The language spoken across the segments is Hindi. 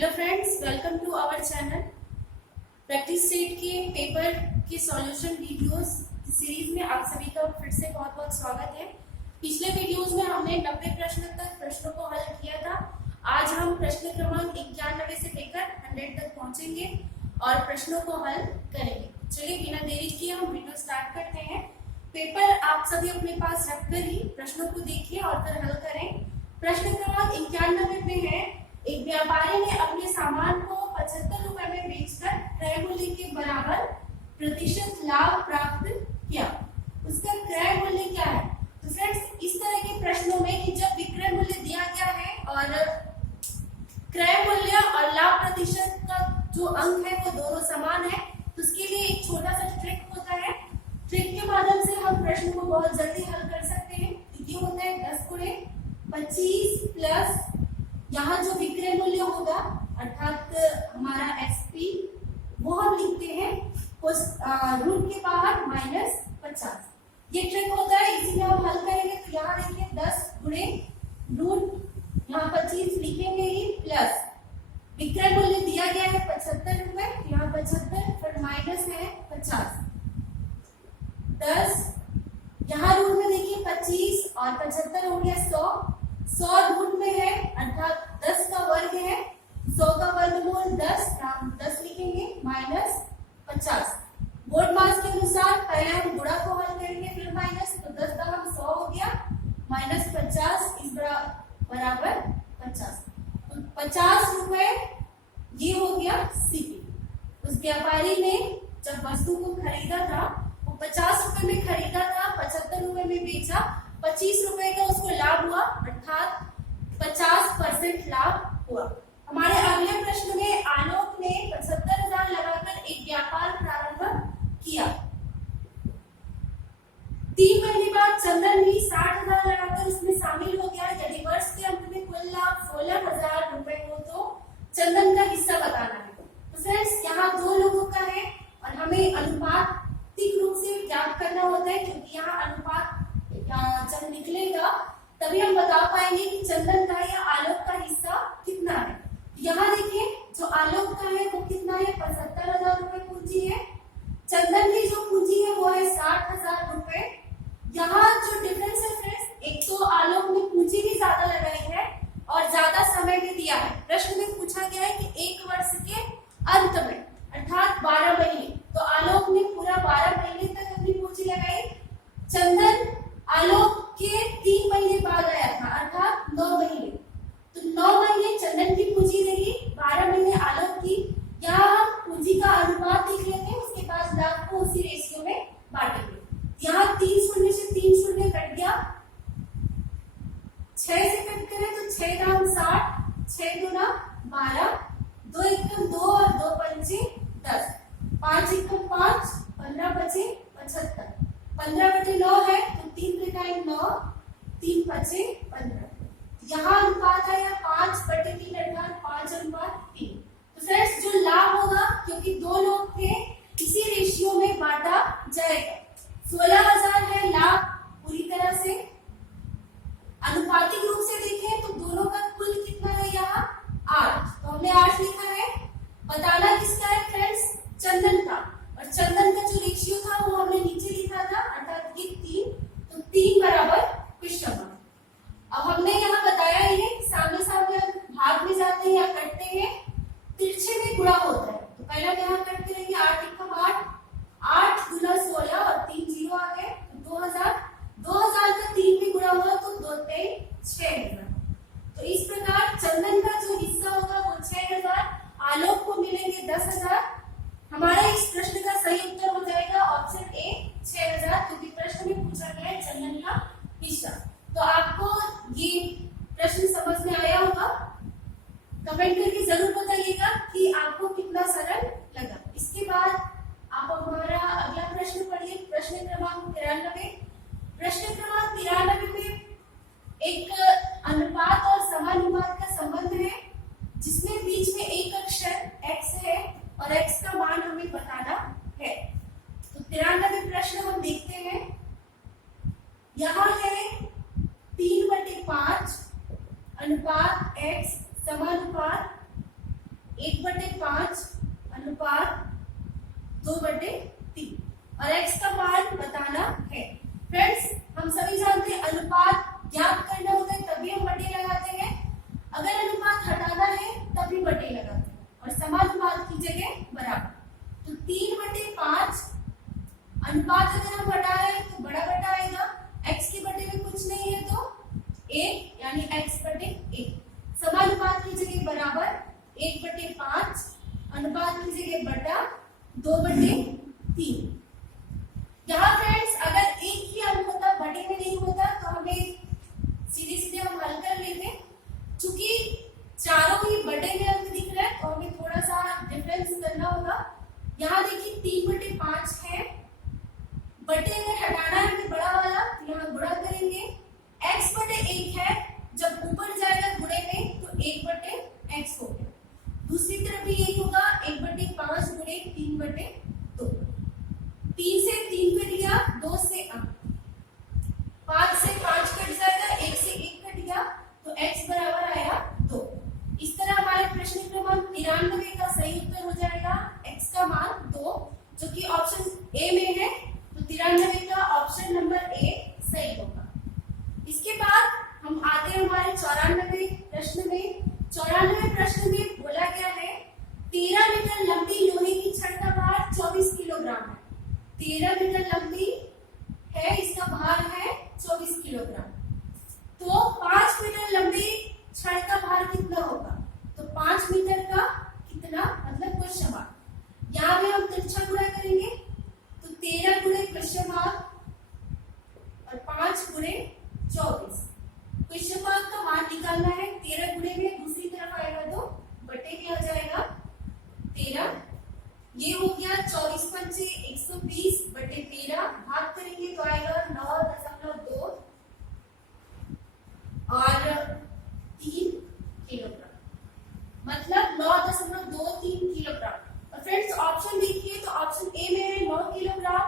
Hello friends, welcome to our channel. Practice set के पेपर के सॉल्यूशन वीडियोस की सीरीज में आप सभी का फिर से बहुत बहुत स्वागत है। पिछले वीडियोस में हमने 90 प्रश्न तक प्रश्नों को हल किया था। आज हम प्रश्न क्रमांक 91 से लेकर 100 तक पहुंचेंगे और प्रश्नों को हल करेंगे। चलिए बिना देरी किए हम वीडियो स्टार्ट करते हैं। पेपर आप सभी अपने पास रखकर ही प्रश्नों को देखिए और फिर हल करें। प्रश्न क्रमांक 91 में है, एक व्यापारी ने अपने सामान को 75 रुपए में बेचकर क्रय मूल्य के बराबर प्रतिशत लाभ प्राप्त किया। उसका क्रय मूल्य क्या है? तो फ्रेंड्स, इस तरह के प्रश्नों में कि जब विक्रय मूल्य दिया गया है और क्रय मूल्य और लाभ प्रतिशत का जो अंक है वो दोनों समान है, तो उसके लिए एक छोटा सा ट्रिक होता है। ट्रिक के माध्यम से हम प्रश्न को बहुत जल्दी हल कर सकते हैं। ये होता है 10 गुणे 25 प्लस यहाँ जो विक्रय मूल्य होगा अर्थात हमारा XP वो हम लिखते हैं उस रूट के बाहर -50। ये ट्रिक होता है, इसी में हम हल करेंगे। तो यहाँ देखिए 10 गुणे रूट यहाँ 25 लिखेंगे ही प्लस विक्रय मूल्य दिया गया है 75 रुपए, यहाँ 75 फिर माइनस है 50, 10 यहाँ रूट में देखिए 25 और 75 हो गया 100 रूट में है अर्थात 10 का वर्ग है, 100 का वर्गमूल 10, हम 10 लिखेंगे -50। बोर्ड मास के अनुसार पहले हम गुणा को हल करेंगे फिर माइनस, तो 10 का हम 100 हो गया -50 इस बराबर 50। तो 50 रुपए ये हो गया CP। उस व्यापारी ने जब वस्तु को खरीदा था वो 50 रुपए में खरीदा था, 75 रुपए में बेचा, 25 रुपए का उसको लाभ हुआ अर्थात 50% लाभ हुआ। हमारे अगले प्रश्न में आलोक ने 75,000 लगाकर एक व्यापार प्रारंभ किया। 3 महीने बाद चंदन भी 60,000 लगाकर उसमें शामिल हो गया। यदि वर्ष के अंत में कुल लाभ 16,000 रुपए हो तो चंदन का हिस्सा बताना है। तो फ्रेंड्स, यहाँ दो लोगों का है और हमें अनुपातिक रूप से ज्ञात करना होता है, क्योंकि यहाँ अनुपात जब निकलेगा तभी हम बता पाएंगे कि चंदन का या आलोक का हिस्सा कितना है। यहाँ देखिए जो आलोक का है वो कितना है, 75,000 रुपए पूंजी है। चंदन की जो पूंजी है वो है 60,000 रुपए। यहाँ जो डिफरेंस है फ्रेंड्स, एक तो आलोक ने पूंजी भी ज्यादा लगाई है और ज्यादा समय भी दिया है। प्रश्न में पूछा गया है कि एक वर्ष के अंत में अर्थात 12 महीने, तो आलोक ने पूरा 12 महीने तक अपनी पूंजी लगाई। चंदन आलोक के 3 महीने बाद आया था अर्थात 9 महीने, तो 9 महीने चंदन की पूंजी रही, 12 महीने आलोक की। यहाँ हम पूंजी का अनुपात देख लेते हैं, उसके बाद लाभ को उसी रेशियो में बांटेंगे। यहाँ 3 शून्य से 3 शून्य कट गया, 6 से कट करें तो 6 दाम 60, 6 गुना 12, 2 एकम 2 और 2 पंचे 10, 5 एकम 5, 15 बचे 75, 15 बटे 9 है तो 3 त्रिकाएं 9, 3 बचे 15। यहाँ अनुपात आया 5 बटे 3 अर्थात 5:3। तो फ्रेंड्स, जो लाभ होगा क्योंकि दो लोग थे इसी रेशियो में बांटा जाएगा। 16,000 है लाभ पूरी तरह से। अनुपातिक रूप से देखें तो दोनों का कुल कितना है, यहाँ 8, तो हमने 8 लिखा है। बताना किसका है फ्रेंड्स? चंदन का, और चंदन का जो रेशियो था वो हमने नीचे लिखा था अर्थात ये 3, तो 3 बराबर पिछला। अब हमने यहाँ बताया है सामने सामने भाग में जाते हैं या करते हैं, तिरछे में गुणा होता है। तो पहला यहाँ करते रहेंगे 8 एकम 8, 8 गुना 16 और 3 जीरो आ गए, तो 2000 का 3 में गुणा हुआ तो 2 3 6,000। तो इस प्रकार चंदन का जो हिस्सा होगा वो 6,000, आलोक को मिलेंगे 10,000। हमारे इस प्रश्न का सही उत्तर हो जाएगा ऑप्शन ए 6,000, क्योंकि प्रश्न में पूछा गया है चंदन का हिस्सा। तो आपको ये प्रश्न समझ में आया होगा। कमेंट करके जरूर बताइएगा कि आपको कितना सरल लगा। इसके बाद आप हमारा अगला प्रश्न पढ़िए, प्रश्न क्रमांक 93। प्रश्न क्रमांक 93 में एक अनुपात और समानुपात का संबंध है, जिसमें बीच में एक अक्षर x है और x का मान हमें बताना है। तो 93 प्रश्न हम देखते हैं। यहाँ है 3/5 अनुपात x समानुपात 1/5 अनुपात 2/3 और x का मान बताना है। फ्रेंड्स, हम सभी जानते हैं अनुपात ज्ञात करना होता है तभी हम बटे लगाते हैं, अगर अनुपात हटाना है तभी बटे लगाते हैं और समानुपात की जगह बराबर। तो 3/5 अनुपात अगर हम हटा रहे हैं तो बड़ा बटा आएगा, x के बटे में कुछ नहीं है तो 1 यानी x/1। समानुपात की जगह बराबर 1/5 अनुपात की जगह बटा 2/3। यहाँ फ्रेंड्स अगर एक ही अंक होता बटे में नहीं होता तो हमें सीधे सीधे हम हल कर लेते, चूंकि चारों ही बटे में अंक दिख रहा है तो हमें थोड़ा सा डिफरेंस करना होगा। यहाँ देखिए 3/5 है, बटे अगर हटाना है बड़ा वाला तो यहाँ गुणा करेंगे, x/1 है, जब ऊपर जाएगा गुणे में तो 1/x हो गया। दूसरी तरफ भी यही होगा, 1/5 गुणे 3/2। 3 से 3 कट गया, 2 से 5 से 5 कट जाएगा, 1 से 1 कट गया तो x बराबर आया 2। इस तरह हमारे प्रश्न क्रमांक 93 का सही उत्तर हो जाएगा x का मान 2, जो कि ऑप्शन ए में है। तो 93 का ऑप्शन नंबर ए सही होगा। इसके बाद हम आते हैं हमारे 94 प्रश्न में। 94 प्रश्न में बोला गया है 13 मीटर लंबी लोहे की छड़ का भार 24 किलोग्राम है। 13 मीटर लंबी है, इसका भार है 24 किलोग्राम। तो 5 मीटर लंबी छड़ का भार कितना होगा? तो 5 मीटर का कितना, मतलब क्वेश्चन मार्क। यहाँ में हम तिरछा गुणा करेंगे तो 13 गुणे क्वेश्चन मार्क और 5 गुणे 24। क्वेश्चन मार्क का मान निकालना है, 13 गुणे में दूसरी तरफ आएगा तो बटे में आ जाएगा 13। ये हो गया 24 पंचे 120 बटे 13, भाग करेंगे तो आएगा 9.2 और 3 किलोग्राम, मतलब 9.23 किलोग्राम। और फ्रेंड्स ऑप्शन देखिए तो ऑप्शन ए में है 9 किलोग्राम,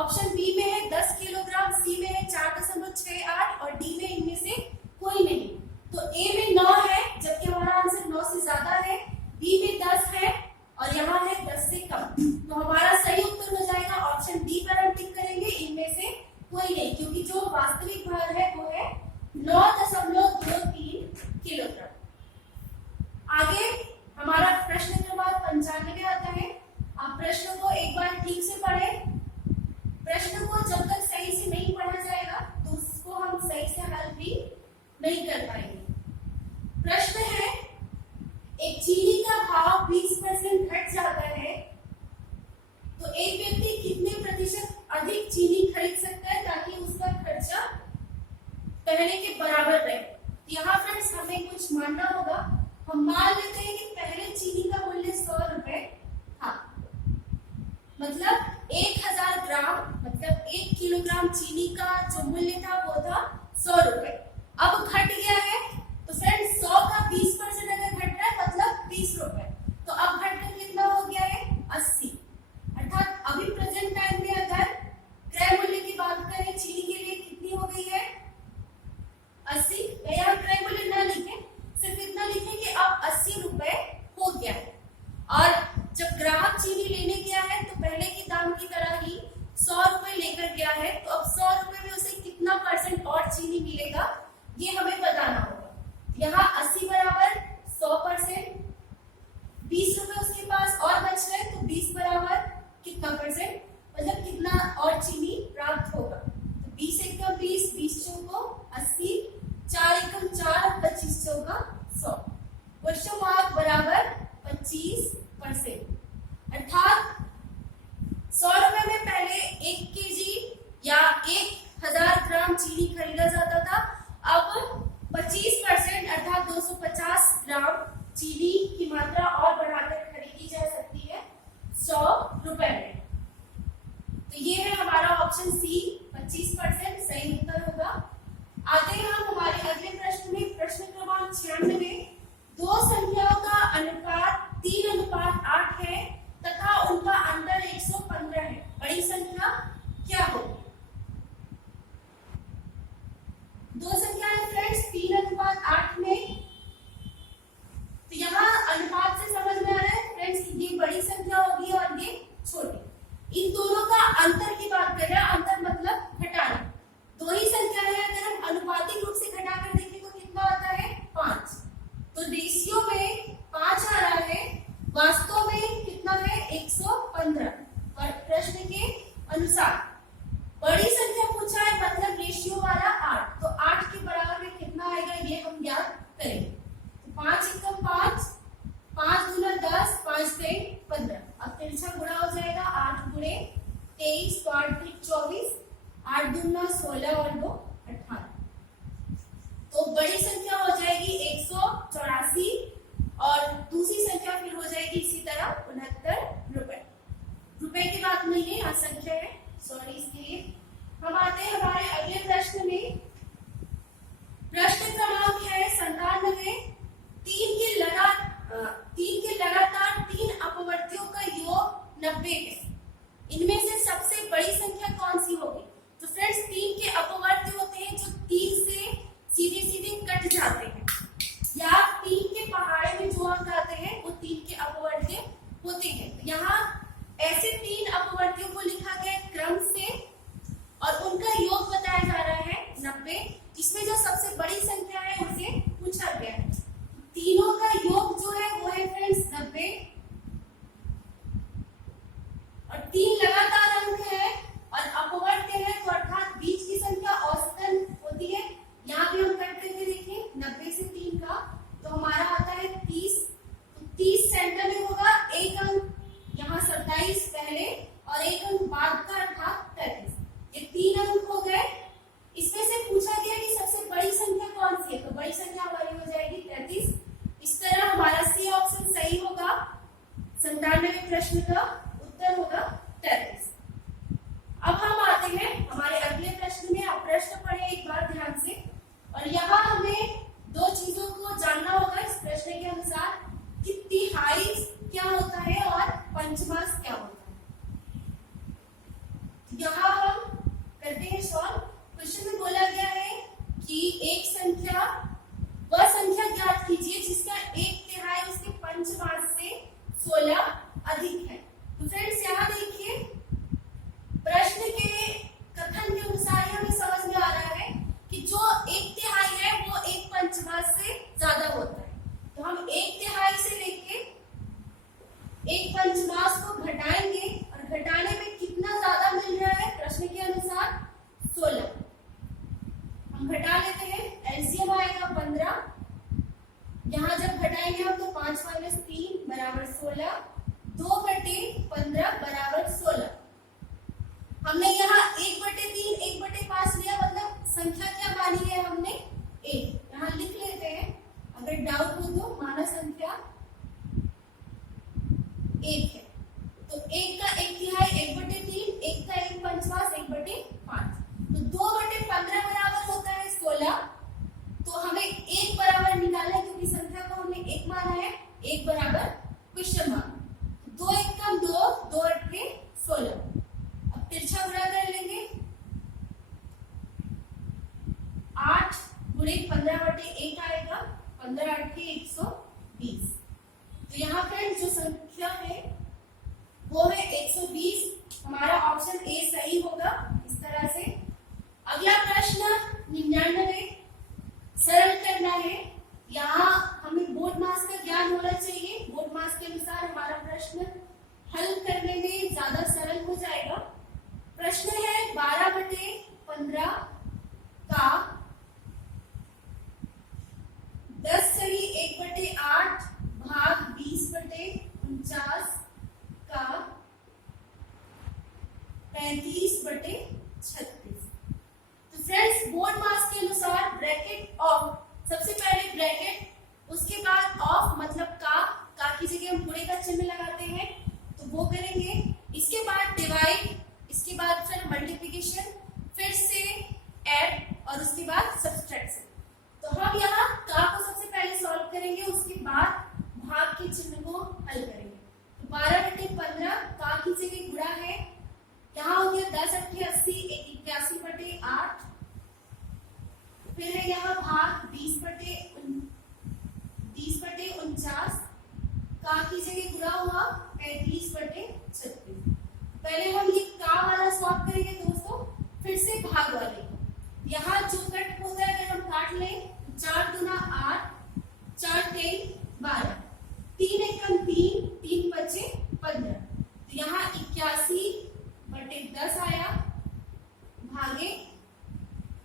ऑप्शन बी में है 10 किलोग्राम, सी में है 4.68 और डी में इनमें से कोई नहीं। तो ए में 9 है जबकि हमारा आंसर 9 से ज्यादा है, बी में 10 है और यहाँ है 10 से कम। तो हमारा सही उत्तर हो जाएगा ऑप्शन डी पर हम टिक करेंगे, इनमें से कोई नहीं, क्योंकि जो वास्तविक भार है वो है 9.23 किलोग्राम। आगे हमारा प्रश्न क्रमांक 95 आता है। आप प्रश्न को एक बार ठीक से पढ़ें। प्रश्न को जब तक सही से नहीं पढ़ा जाएगा तो उसको हम सही से हल भी नहीं कर पाएंगे। प्रश्न है एक चीनी का भाव 20% घट जाता है तो एक व्यक्ति कितने प्रतिशत अधिक चीनी खरीद सकता है ताकि उसका खर्चा पहले के बराबर रहे। यहाँ फ्रेंड्स हमें कुछ मानना होगा। हम मान लेते हैं कि पहले चीनी का मूल्य 100 रुपए था, मतलब 1000 ग्राम, मतलब 1 किलोग्राम चीनी का जो मूल्य था वो था 100 रुपए। अब घट गया है तो फ्रेंड्स 100 का 20% अगर घट रहा है मतलब 20 रुपए, तो अब घटकर कितना हो गया है 80। अर्थात अभी प्रेजेंट टाइम में अगर क्रय मूल्य की बात करें चीनी के लिए कितनी हो गई है 80। यहाँ क्रय मूल्य न लिखे, सिर्फ इतना लिखे कि अब 80 रुपए हो गया है। और जब ग्राहक चीनी लेने गया है तो पहले के दाम की तरह ही 100 रुपए लेकर गया है, तो अब 100 रुपए में उसे कितना % और चीनी मिलेगा ये हमें बताना होगा। करेंगे। तो 5 एकम 5, 5 दूना 10, 5 तेईस 15। अब तिरछा गुणा हो जाएगा 8 गुणे 23 तो 8 3 24, 8 दूना 16 और 2 18। तो बड़ी संख्या हो जाएगी 184 और दूसरी संख्या फिर हो जाएगी इसी तरह 69 रुपए। रुपए की बात नहीं है, यहाँ संख्या है, सॉरी इसके लिए। हम आते हैं हमारे अगले प्रश्न में। प्रश्न क्रमांक है 97। तीन के लगातार 3 अपवर्तियों का योग 90 है। इनमें से सबसे बड़ी संख्या कौन सी होगी? तो फ्रेंड्स 3 के अपवर्त्य होते हैं जो 3 से सीधे सीधे कट जाते हैं, या 3 के पहाड़े में जो अंक आते हैं वो 3 के अपवर्त्य होते हैं। यहाँ ऐसे 3 अपवर्त्यों को लिखा गया क्रम से और उनका योग बताया जा रहा है 90। इसमें जो सबसे बड़ी संख्या है उसे पूछा गया है। तीनों का योग जो है वो है फ्रेंड्स 90 और 3 लगातार अंक है और अपवर्त्य है, तो अर्थात बीच की संख्या औसतन होती है। यहाँ भी हम करते थे, देखिए 90 से 3 का तो हमारा आता है 30। तो 30 सेंटर में होगा, एक अंक यहाँ 27 पहले और एक अंक बाद का अर्थात 33। ये 3 अंक हो गए। इसमें से पूछा गया कि सबसे बड़ी संख्या कौन सी है, तो बड़ी संख्या हमारी हो जाएगी 33। इस तरह हमारा सी ऑप्शन सही होगा। 97वें प्रश्न का उत्तर होगा 33। अब हम आते हैं हमारे अगले प्रश्न में। आप प्रश्न पढ़े एक बार ध्यान से, और यहाँ हमें 2 चीजों को जानना होगा इस प्रश्न के अनुसार कि तिहाई क्या होता है और पंचमांश क्या होता है। यहाँ हम करते हैं सॉल्व। क्वेश्चन में बोला गया है कि एक संख्या, वह संख्या ज्ञात कीजिए जिसका 1/3 उसके पंचमांश से 16 अधिक है। तो फ्रेंड्स यहाँ देखिए प्रश्न के कथन के अनुसार हमें समझ में आ रहा है कि जो 1/3 है वो 1/5 से ज्यादा होता है। तो हम 1/3 से लेके 1/5 को घटाएंगे और घटाने में कितना ज्यादा मिल रहा है प्रश्न के अनुसार 16। हम घटा लेते हैं, एलसीएम आएगा 15। यहाँ जब घटाएंगे हम तो 5 - 3 बराबर 16, 2/15 बराबर 16। हमने यहाँ 1/3 1/5 लिया, मतलब संख्या क्या मानी है हमने 1। यहाँ लिख लेते हैं, अगर डाउट हो तो माना संख्या 1 है। तो 1 का 1/3 1/3, 1 का 1/5 1/5। तो 2/15 बराबर होता है 16। तो हमें 1 बराबर निकालना है क्योंकि संख्या को हमने 1 माना है, 1 बराबर क्वेश्चन मार्क। 2 × 1 = 2, 2 × 8 = 16। अब तिरछा गुणा कर लेंगे, 8 गुणे 15/1 आएगा, 15 × 8 = 120। तो यहाँ फ्रेंड्स जो संख्या है वो है 120। हमारा ऑप्शन ए सही होगा इस तरह से। अगला प्रश्न 99, सरल करना है। यहाँ हमें बोर्ड मास का ज्ञान होना चाहिए। बोर्ड मास के अनुसार हमारा प्रश्न हल करने में ज्यादा सरल हो जाएगा। प्रश्न है 12/15 का 10 सही 1/8 भाग 20/49 का 35/36। तो फ्रेंड्स बोर्ड मास के अनुसार ब्रैकेट ऑफ, सबसे पहले ब्रैकेट, उसके बाद ऑफ मतलब का की जगह हम पूरे का चिन्ह लगाते हैं तो वो करेंगे। इसके बाद डिवाइड, इसके बाद फिर मल्टीप्लिकेशन, फिर से ऐड और उसके बाद सब्सट्रैक्शन। तो हम यहाँ का को सबसे पहले सॉल्व करेंगे, उसके बाद भाग के चिन्ह को हल करेंगे। तो 12/15 का की जगह गुणा है, यहाँ हो गया 10 × 8 = 80, 81/8। फिर है यहाँ भाग 20/49 का की जगह गुणा हुआ 35/36। पहले हम ये का वाला सॉल्व करेंगे दोस्तों, फिर से भाग वाले। यहाँ जो कट होता है अगर हम काट लें, 4 × 2 = 8, 4 × 3 = 12, 3 × 1 = 3, 3 × 5 = 15। तो यहाँ 81/10 आया भागे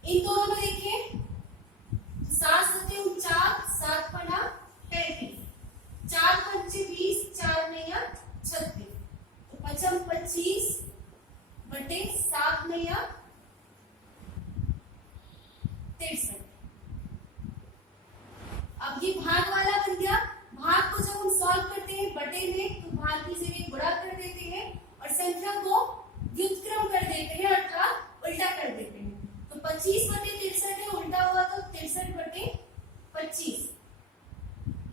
इन दोनों में देखिए 7 × 7 = 49, अब ये भाग वाला बन गया। भाग को जब हम सॉल्व करते हैं बटे में तो भाग की जगह गुणा कर देते हैं और संख्या को व्युत्क्रम कर देते हैं अर्थात उल्टा कर देते हैं। तो 25 बटे 63 है, उल्टा हुआ तो 63 बटे 25।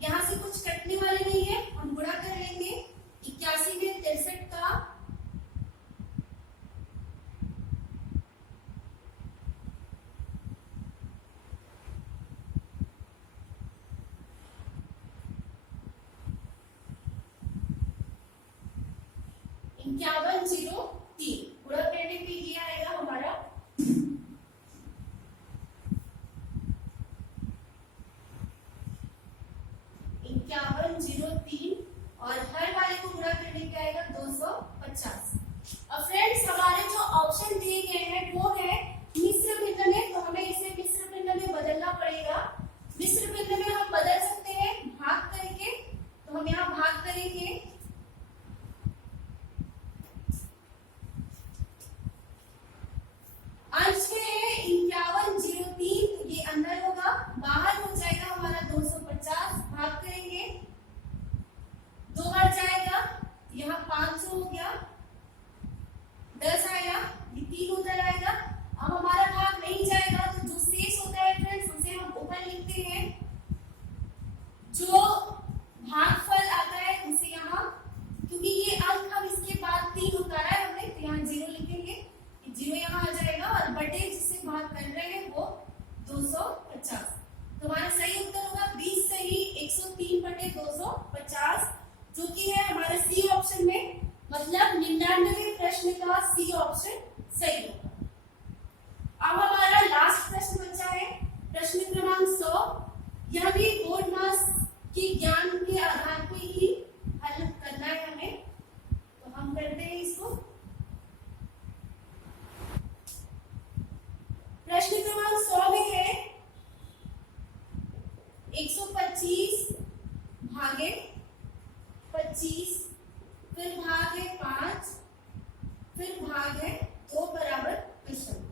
यहाँ से कुछ कटने वाले नहीं है, हम गुणा कर लेंगे। 81 में 63 का इक्यावन 03 गुणा करने पे ये आएगा हमारा 5103 और हर वाले को गुणा करने पे आएगा 250। अब फ्रेंड्स हमारे जो ऑप्शन दिए गए हैं वो है मिश्र भिन्न में, तो हमें इसे मिश्र भिन्न में बदलना पड़ेगा। मिश्र भिन्न में हम बदल सकते हैं भाग करके, तो हम यहाँ भाग करेंगे। अंश में है 5103, तो ये अंदर होगा, बाहर हो जाएगा हमारा 250। भाग करेंगे, 2 बार जाएगा, यहाँ 500 हो गया, 10 आया, ये 3 उधर आएगा। अब हमारा भाग नहीं जाएगा तो जो शेष होता है फ्रेंड्स उसे हम ऊपर लिखते हैं। जो भागफल आता है उसे यहाँ, क्योंकि ये अंक अब इसके बाद 3 उतारा है हमने, तो यहाँ 0 लिखेंगे, 0 यहाँ आ जाएगा और बटे जिससे भाग कर रहे हैं वो 250। तो हमारा सही उत्तर होगा 20 सही 103 बटे 250, जो कि है हमारा सी ऑप्शन में, मतलब 99 प्रश्न का सी ऑप्शन सही होगा। अब हमारा लास्ट प्रश्न बचा है प्रश्न क्रमांक 100। यह भी बोर्ड मास के ज्ञान के आधार पे ही हल करना है हमें, तो हम करते हैं इसको। प्रश्न क्रमांक 100 में है 125 भागे 25, फिर भाग है 5, फिर भाग है 2 बराबर क्वेश्चन।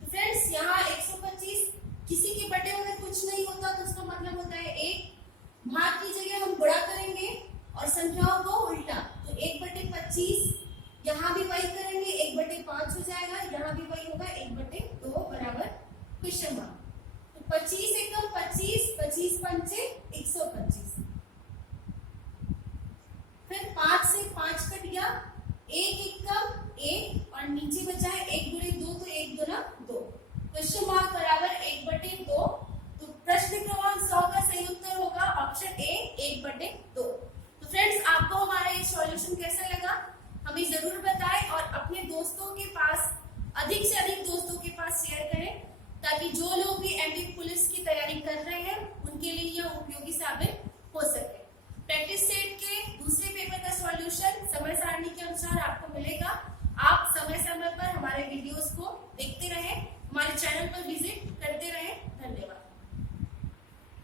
तो फ्रेंड्स यहाँ 125 किसी के बटे हुए कुछ नहीं होता, तो उसका मतलब होता है 1। भाग की जगह हम गुणा करेंगे और संख्याओं को उल्टा, तो 1 बटे 25, यहाँ भी वही करेंगे, 1 बटे 5 हो जाएगा, यहाँ भी वही होगा, 1 बटे 2 बराबर क्वेश्चन मार्क। तो 25 एकम 25, 25 पंचे 125, फिर 5 से 5 कट गया, 1 एकम 1 और नीचे बचा है 1 गुणे 2, तो 1 गुना 2, क्वेश्चन मार्क बराबर 1 बटे 2। तो प्रश्न क्रमांक 100 का सही उत्तर होगा ऑप्शन ए 1 बटे 2। तो फ्रेंड्स आपको हमारा ये सॉल्यूशन कैसा लगा हमें जरूर बताएं और अपने दोस्तों के पास, अधिक से अधिक दोस्तों के पास शेयर करें, ताकि जो लोग भी एमपी पुलिस की तैयारी कर रहे हैं उनके लिए यह उपयोगी साबित